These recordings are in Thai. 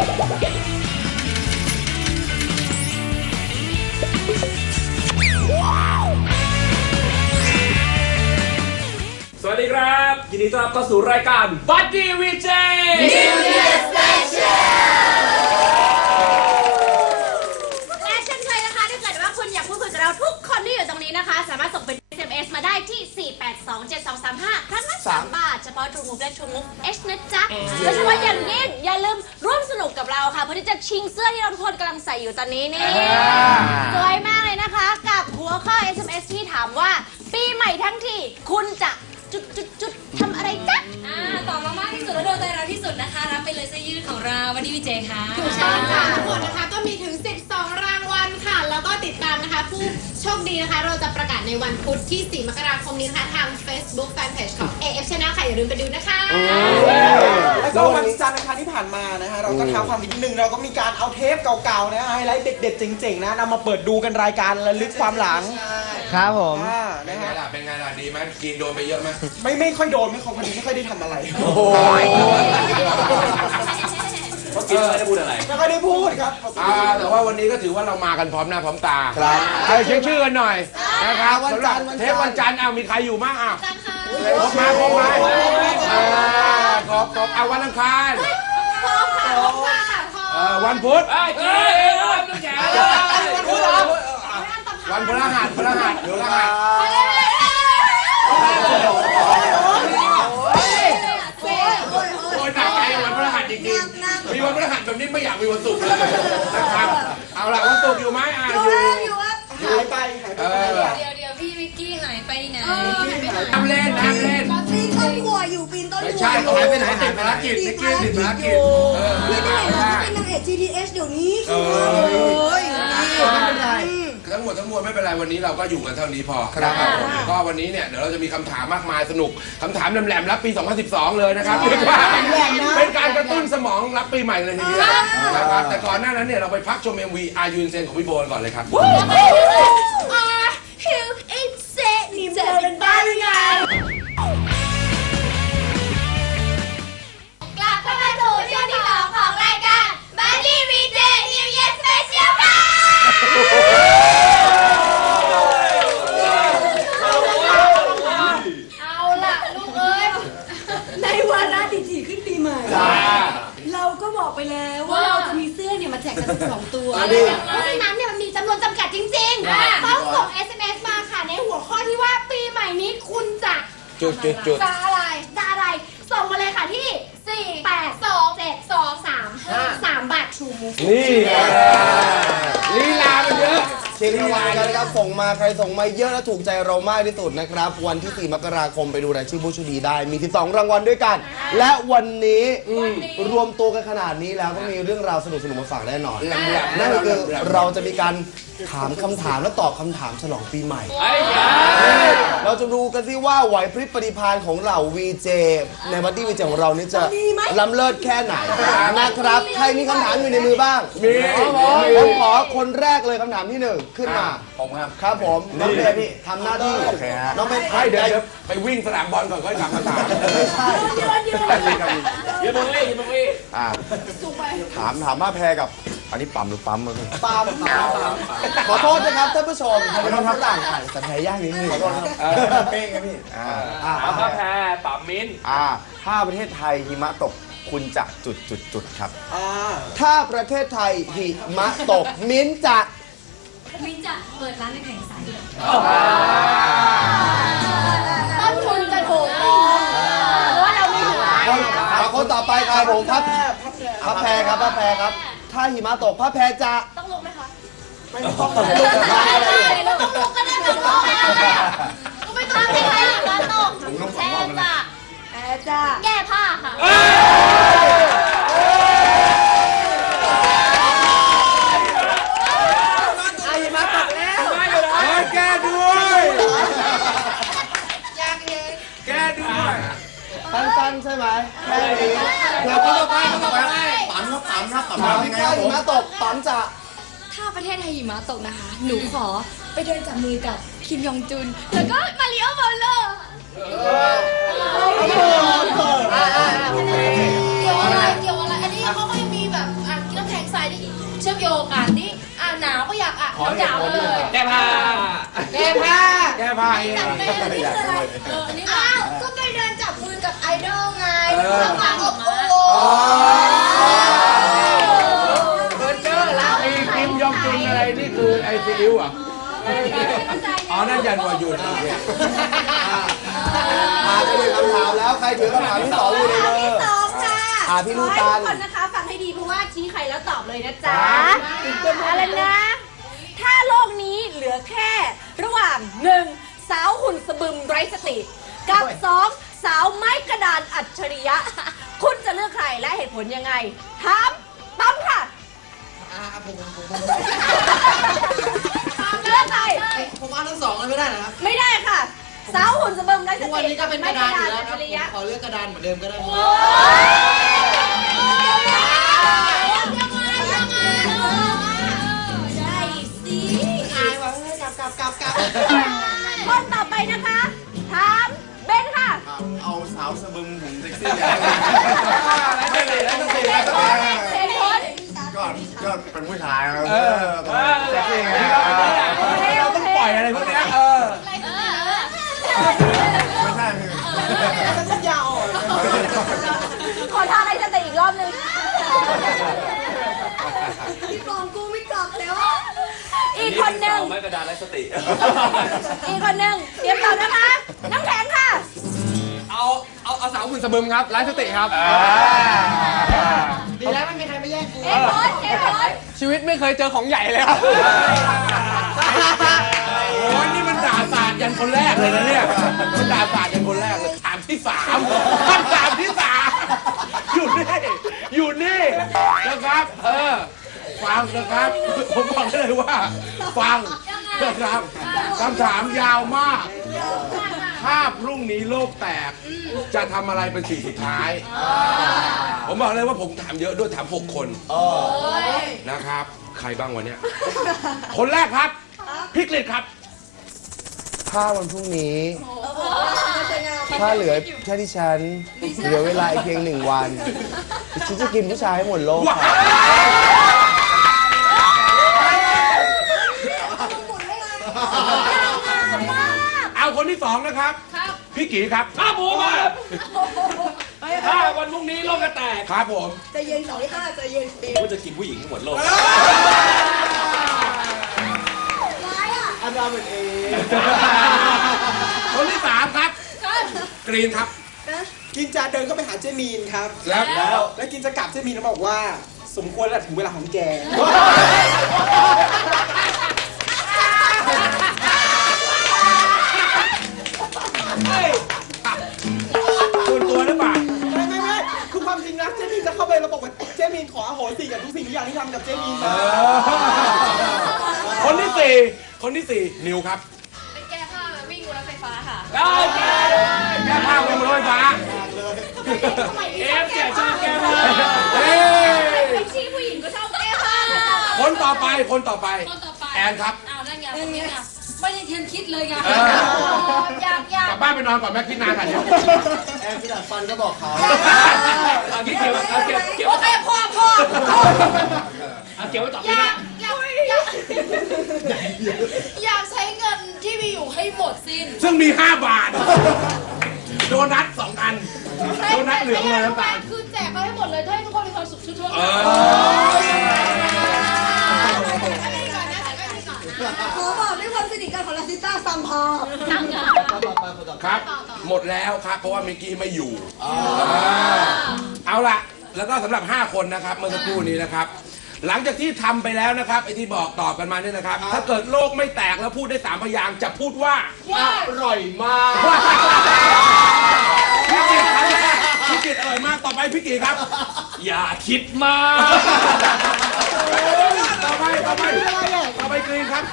สวัสดีครับ ยินดีต้อนรับเข้าสู่รายการบัดดี้วีเจและเช่นเคยนะคะถ้าเกิดว่าคุณอยากพูดคุยกับเราทุกคนที่อยู่ตรงนี้นะคะ สามารถส่งเป็น SMS มาได้ที่ 4827235 ครั้งละ3บาท เฉพาะ True Move และ True Move H นะจ๊ะโดยเฉพาะอย่างยิ่งอย่าลืมร่วมสนุกกับ เราค่ะเพื่อที่จะชิงเสื้อที่เราทุกคนกำลังใส่อยู่ตอนนี้นี่สวยมากเลยนะคะ กับหัวข้อ SMS ที่ถามว่า ปีใหม่ทั้งทีคุณจะจุดจุดจุดทำอะไรจ๊ะอ่าตอบมามากที่สุดและโดนใจเราที่สุดนะคะ รับไปเลยเสื้อยืดของเราวันนี้วิเจค่ะ ถูกต้องค่ะ ผู้โชคดีนะคะ เราจะประกาศในวันพุธที่ 4 มกราคมนี้นะคะ ทาง Facebook Fanpage ของ AF Channel ค่ะ อย่าลืมไปดูนะคะ แล้วก็วันจันทร์อังคารที่ผ่านมานะฮะเราก็เท้าความนิดนึงเราก็มีการเอาเทปเก่าๆนะไฮไลท์เด็ดๆเจ๋งๆนะนำมาเปิดดูกันรายการระลึกความหลังครับผมอ่าเป็นนะไงฮะล่ะเป็นไงล่ะดีไหมกินโดนไปเยอะไหมไม่ไม่ค่อยโดนไม่ค่อยวันนี้ไม่ค่อยได้ทำอะไร เมื่อกี้ไม่ได้พูดอะไร ไม่ค่อยได้พูดครับ อ่าแต่ว่าวันนี้ก็ถือว่าเรามากันพร้อมหน้าพร้อมตาครับใครเช็คชื่อกันหน่อยนะครับวันจันทร์สำหบวันจันทร์ เทปวันจันทร์เอามีใครอยู่บ้างอะครบมาครบมาอ่าครบครบเอาวันอังคารเอ่อวันพุธไอ้เจ๊เริ่มตั้งแต่วันพฤหัสพฤหัสพฤหัสโอ้ยหนักใจวันพฤหัสจริงๆ มีวันพฤหัส แบบนี้ไม่อยากมีวันศุกร์เลยนะครับเอาล่ะวันศุกร์อยู่ไหมอะอยู่หายไปหายไปเออเดี๋ยวเดี๋ยวพี่วิกกี้หายไปไหนทำเล่นทำเล่นปีนต้นหัวอยู่ปีนต้นไม่หัวใช่หายไปไหนติดภารกิจนิกกี้ติดภารกิจเออไม่ไม่ได้ได้ไม่เหรอได้เป็นนางเอก GDS เดี๋ยวนี้โอ้ยไม่เป็นไร ทั้งหมดทั้งมวลไม่เป็นไรวันนี้เราก็อยู่กันเท่านี้พอครับผมก็วันนี้เนี่ยเดี๋ยวเราจะมีคำถามมากมายสนุกคำถามแหลมๆรับปี 2012 เลยนะครับเรียกว่าเป็นการกระตุ้นสมองรับปีใหม่เลยทีเดียวนะครับแต่ก่อนหน้านั้นเนี่ยเราไปพักชม MV อายุนเซนของพี่โบนก่อนเลยครับ สิบสองตัวเพราะฉะนั้นเนี่ยมันมีจำนวนจำกัดจริงๆต้องส่ง SMS มาค่ะ ในหัวข้อที่ว่าปีใหม่นี้คุณจะจุดจุดจุด จะอะไรจะอะไร ส่งมาเลยค่ะที่ 4 8 2 7 2 3 5 3บาทชูมุกนี่ลีลามันเย อะเช็ครางวัลกันนะครับส่งมาใครส่งมาเยอะและถูกใจเรามากที่สุดนะครับ วันที่ 4 มกราคมไปดูรายชื่อผู้โชคดีได้ มี 12 รางวัลด้วยกัน และวันนี้รวมตัวกันขนาดนี้แล้วก็มีเรื่องราวสนุกๆมาฝากแน่นอนแหลมๆนั่นก็คือแหลมๆเราจะมีการถามคำถามและตอบคำถามฉลองปีใหม่ ไอ้ยาเราจะดูกันที่ว่าไหวพริบปฏิภาณของเหล่า VJ ในบัดดี้ VJ ของเรานี่จะล้ำเลิศแค่ไหนนะครับ ใครมีคำถามอยู่ในมือบ้าง มีผมขอคนแรกเลยคำถามที่หนึ่งขึ้นมา ผมครับ ครับผม น้องเบนทำหน้าที่น้องเบนให้เดี๋ยวเดี๋ยวไปวิ่งสนามบอลก่อนค่อยกลับมาถาม ไม่ใช่ยืนตรงนี้ยืนตรงนี้อ่าถามถามว่าแพรกับ อันนี้ปั๊มหรือปั๊มมาพี่ปาล์มปาล์มปาล์มขอโทษนะครับท่านผู้ชมทำไมต้องฝรั่งอ่านแต่แพรยากนิดนึงขอโทษครับเป้งครับพี่อ่าอ่าปั๊มพระแพรปั๊มมิ้นอ่าถ้าประเทศไทยหิมะตกคุณจะจุดจุดจุดครับอ่าถ้าประเทศไทยหิมะตกมิ้นท์จะ มินจะเปิดร้านในแข่งใสต้นทุนจะถูกลงเพราะว่าเรามีหัวคนอ่าคนต่อไปครับผมครับพระแพรครับพระแพรครับ ถ้าหิมะตกพระแพรจะต้องลงไหมคะไม่ต้องเลยเราต้องลุกก็ได้เหมือนกันก็ไม่ต้องให้ใครหิมะตกแช่จ้ะแอจ้าแก้ผ้าค่ะามครับตามปั๊มครับผม มาตกปั๊มจะ ถ้าประเทศไทยหิมะตกนะคะ หนูขอไปเดินจับมือกับคิมยองจุน แล้วก็มาริโอเบลเลอร์เกี่ยวอะไรเกี่ยวอะไร อันนี้เขาก็ยังมีแบบอะกินน้ำแข็งใส่ที่เชื่อมโยกันนี่อะหนาวก็อยากอะหนาวเลย แก้ผ้าแก้ผ้าแก้ผ้าเองเอออันนี้อ้าว ก็ไปเดินจับมือกับไอดอลไงความอบอุ่น อ๋อนั่นยันวายุนโอเคมาไปเลยคำถามแล้วใครถือคำถามที่สองอยู่ในมือ ตอบค่ะอ่าพี่ลูกตาลให้ทุกคนนะคะ ฟังให้ดีเพราะว่าชี้ใครแล้วตอบเลยนะจ๊ะอะไรนะ ถ้าโลกนี้เหลือแค่ ระหว่างหนึ่งสาวหุ่นสะบึมไร้สติ กับสองสาวไม้กระดานอัจฉริยะ คุณจะเลือกใครและเหตุผลยังไงถามต้มค่ะ อกใครผมเอาทั้งสองเลยไม่ได้นะครับไม่ได้ค่ะ สาวหุ่นสะบึมไร้สทุกวันตินี้ก็เป็นกระดานอยู่แล้วอัจครัฉบริยะขอเลือกกระดานเหมือนเดิมก็ได้ได้สิอายว่ะกลับกลับกลับกลับคนต่อไปนะคะถามเบนค่ะเอาสาวสะบึมผมเซ็กซี่แล้วจะเลยแล้วจะเลยแล้วจะเลยเหตุผลก็ก็เป็นผู้ชายครับเออ ระดานไรสติ อีกคนหนึ่งเตรียมตอบนะคะ น้ำแข็งค่ะ เอาเอาเอาสาวหุ่นสะบึมครับไร้สติครับ ดีแล้วไม่มีใครมาแย่งกูเหตุผลเหตุผลชีวิตไม่เคยเจอของใหญ่เลยครับ โอ้ยนี่มันด่าศาสตร์ยันคนแรกเลยนะเนี่ยมันด่าศาสตร์ยันคนแรกเลยถามที่สามคำถามที่สามอยู่นี่อยู่นี่นะครับ เออ ฟังนะครับ ผมบอกได้เลยว่า ฟัง นะครับคำถามยาวมาก ถ้าพรุ่งนี้โลกแตก จะทำอะไรเป็นสิ่งสุดท้าย ผมบอกเลยว่าผมถามเยอะด้วยถามหกคนนะครับ ใครบ้างวันเนี้ย คนแรกครับ พิกฤตครับ ถ้าวันพรุ่งนี้ ถ้าเหลือแค่ที่ฉัน เหลือเวลาอีกเพียงหนึ่งวัน ฉันจะกินผู้ชายให้หมดโลกค่ะ เอาคน ที่สองนะครับพี่กีครับ ครับผมครับถ้าวันพรุ่งนี้โลกจะแตกครับผมใจเย็นสองห้าใจเย็นกูจะกินผู้หญิงทั้งหมดโลกอันดาเป็นเองคนที่สามครับ กรีนครับ กินจะเดินก็ไปหาเจมีนครับ แล้วแล้วแล้วกินจะกลับเจมีนแล้วบอกว่า สมควรแล้วถึงเวลาของแก สี่นิวครับเป็นแก้ผ้าวิ่งบนรถไฟฟ้าค่ะได้แกแก้ผ้าวิ่งบนรถไฟฟ้าเอฟแกชอบแกมากเฮ้ยเป็นชีผู้หญิงก็ชอบแก้ผ้าคนต่อไปคนต่อไป คนต่อไปแอนครับอ้าวนั่นไงคนนี้ไงไม่ได้เทียนคิดเลยไงเอออยากอยากกลับบ้านไปนอนก่อนแม่คิดนานขนาดนี้แอนที่ดัดฟันก็บอกเขาเอาเก็บเอาเก็บเก็บโอเคพ่อพ่อเอาเก็บไว้ต่ออพี่ยานะก อยากอยากอยากใช้เงินที่มีอยู่ให้หมดสิ้นซึ่งมี 5 บาท โดนัทสองอัน โดนัทเหลืองเลยน้ำตาลคือแจกไปให้หมดเลยให้ทุกคนมีความสุขชั่วๆเอขอบอกด้วยความสนิทกันของลาซิต้าซัมพอครับ หมดแล้วครับ เพราะว่ามิกกี้ไม่อยู่ เอาล่ะ แล้วก็สำหรับ 5 คนนะครับ เมื่อสักครู่นี้นะครับ หลังจากที่ทำไปแล้วนะครับไอที่บอกตอบกันมาเนี่ยนะครับ ถ้าเกิดโลกไม่แตกแล้วพูดได้สามพยางค์จะพูดว่า อร่อยมาก พี่กิตครั้งแรกพี่กิตอร่อยมากต่อไปพี่กิตครับ อย่าคิดมากต่อไปต่อไปต่อไปกรีนครับ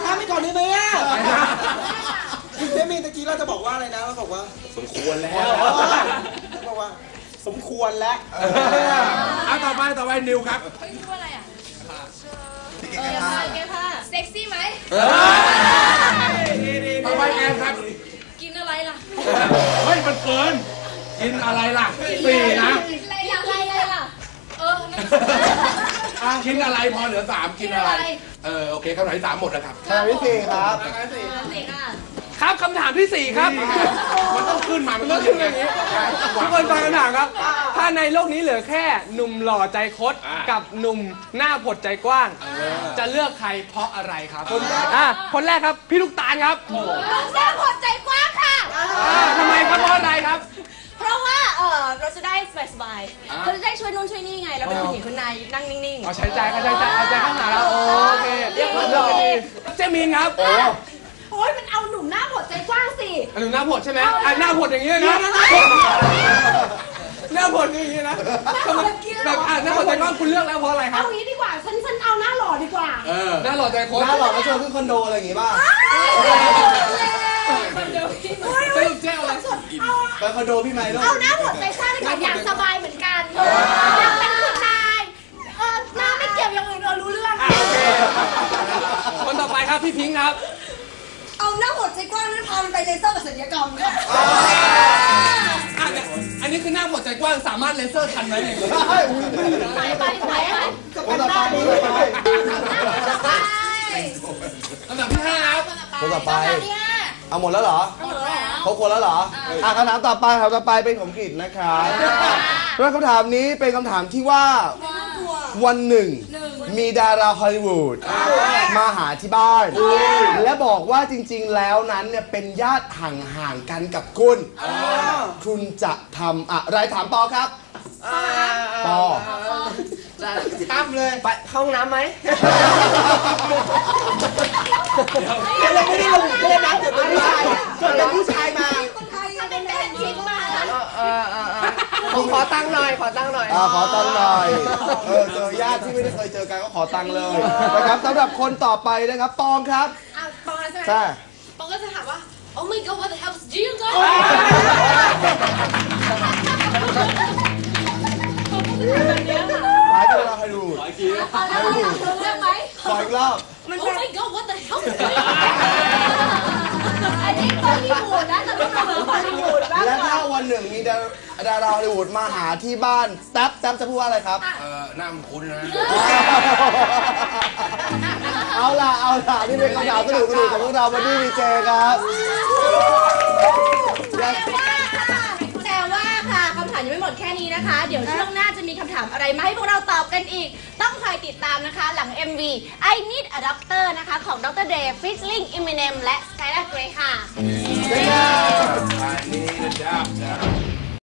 ข้ามไปก่อนได้ไหมอะไปนะคือเจมีนตะกี้เราจะบอกว่าอะไรนะเราบอกว่า สมควรแล้วบอกว่าสม ควรแล้วเอาต่อไปต่อไปนิวครับเซ็กซี่ไหมต่อไปแอนครับ กินอะไรล่ะเฮ้ยมันเกิน กินอะไรล่ะสี่นะอะไรอะไรล่ะเออนั่นอกินอะไรพอเหลือสามกินอะไรกินอะไร เออโอเคคำถามที่สามหมดแล้วครับคำถามที่สี่ครับครับคำถามที่สี่ครับ มันต้องขึ้นมา มันต้ต้อองงขึ้ขึ้นนออย่าย่างงนี้นี้ทุกคนฟังคำถามครับ ถ้าในโลกนี้เหลือแค่หนุ่มหล่อใจคดกับหนุ่มหน้าผดใจกว้าง จะเลือกใครเพราะอะไรครับอะคนแรกครับพี่ลูกตาลครับลูกแม่ผดใจกว้างค่ะ อ่าทำไมครับเพราะอะไรครับ เพราะว่าเออเราจะได้สบายๆเราจะได้ช่วยนู่นช่วยนี่ไง เราเป็นผู้หญิงคนนายนั่งนิ่งเอาใช้ใจเอาใช้ใจเอาใจเข้าหาเราโอเคเรียกเลือกกันดีเจมินครับโอ้โอ้ยมันเอาหนุ่มหน้าผดใจกว้างสิ อันหนูหน้าผดใช่ไหมอะหน้าผดอย่างนี้นะ หน้าผดอย่างนี้นะทำไมแบบอะหน้าผดใจกว้างคุณเลือกแล้วเพราะอะไรครัเอาบ งี้ดีกว่า ฉันฉันเอาหน้าหล่อดีกว่าเออหน้าหล่อใจคดหน้าหล่อแล้วชวนขึ้นคอนโดอะไรอย่างงี้ป่ะสรุปเจ๊เอาอะไรไปคอนโดพี่ไมค์ด้วยๆเอาหน้าผดใจกว้างดีกว่าอยากสบายเหมือนกันอยากเป็นคุณนายเออหน้าไม่เกี่ยวอย่างอื่นเรารู้เรื่องอะโอเคคนต่อไปครับพี่พิงค์ครับ เอาหน้าผดใจกว้างนั้นพามันไปเลเซอร์กับศัลยกรรมค่ะ อะเนี่ยอันนี้คือหน้าผดใจกว้างสามารถเลเซอร์ทันไหมเนี่ยไปไปไปไปคนต่อไปคนต่อไปไปลำดับที่ห้าครับคนต่อไปเนี่ยเอาหมดแล้วเหรอหมดแล้วเขาคนแล้วเหรออะคำถามต่อไปคำถามต่อไปเป็นของกิจนะครับเพราะคำถามนี้เป็นคำถามที่ว่า วันหนึ่ง มีดาราฮอลลีวูดมาหาที่บ้าน และบอกว่าจริงๆแล้วนั้นเนี่ยเป็นญาติห่างๆกันกับคุณ คุณจะทำอะไรถามปอครับปอตั้มเลยไปเข้าห้องน้ำไหมก็เลยไม่ได้ลงก็เลยนัดเกิดเป็นผู้ชายเกิดเป็นผู้ชายมา มันเป็นแบรนด์ชิคมาก ผมขอตังค์หน่อย ขอตังค์หน่อย อ่าขอตังค์หน่อย เออเจอญาติที่ไม่ได้เคยเจอกันก็ขอตังค์เลยนะครับสำหรับคนต่อไปนะครับปองครับอะปองแล้วใช่ไหมใช่ปองก็จะถามว่า Oh my god what the hell is Jian doing หลายคนเราให้ดูเอาแล้วอยากรู้เรื่องไหม ขออีกรอบ Oh my god what the hell is going อันนี้ฮอ ลลีวูดนะแต่ไม่เหมือนฮอลลีวูดบ้างและถ้าวันหนึ่งมีดาดาราฮอลลีวูดมาหาที่บ้านแท็บแท็บจะพูดว่าอะไรครับ เออหน้ามันคุ้นนะเอาล่ะ เอาล่ะ นี่เป็นคำถามสนุกสนุกของพวกเราบันดี้วีเจครับแต่ว่า หมดแค่นี้นะคะ เดี๋ยวช่วงหน้าจะมีคำถามอะไรมาให้พวกเราตอบกันอีก ต้องคอยติดตามนะคะ หลัง MV I Need a Doctor นะคะ ของ Dr. Dre Featuring Eminem และ Skylar Grey ค่ะ I need a doctor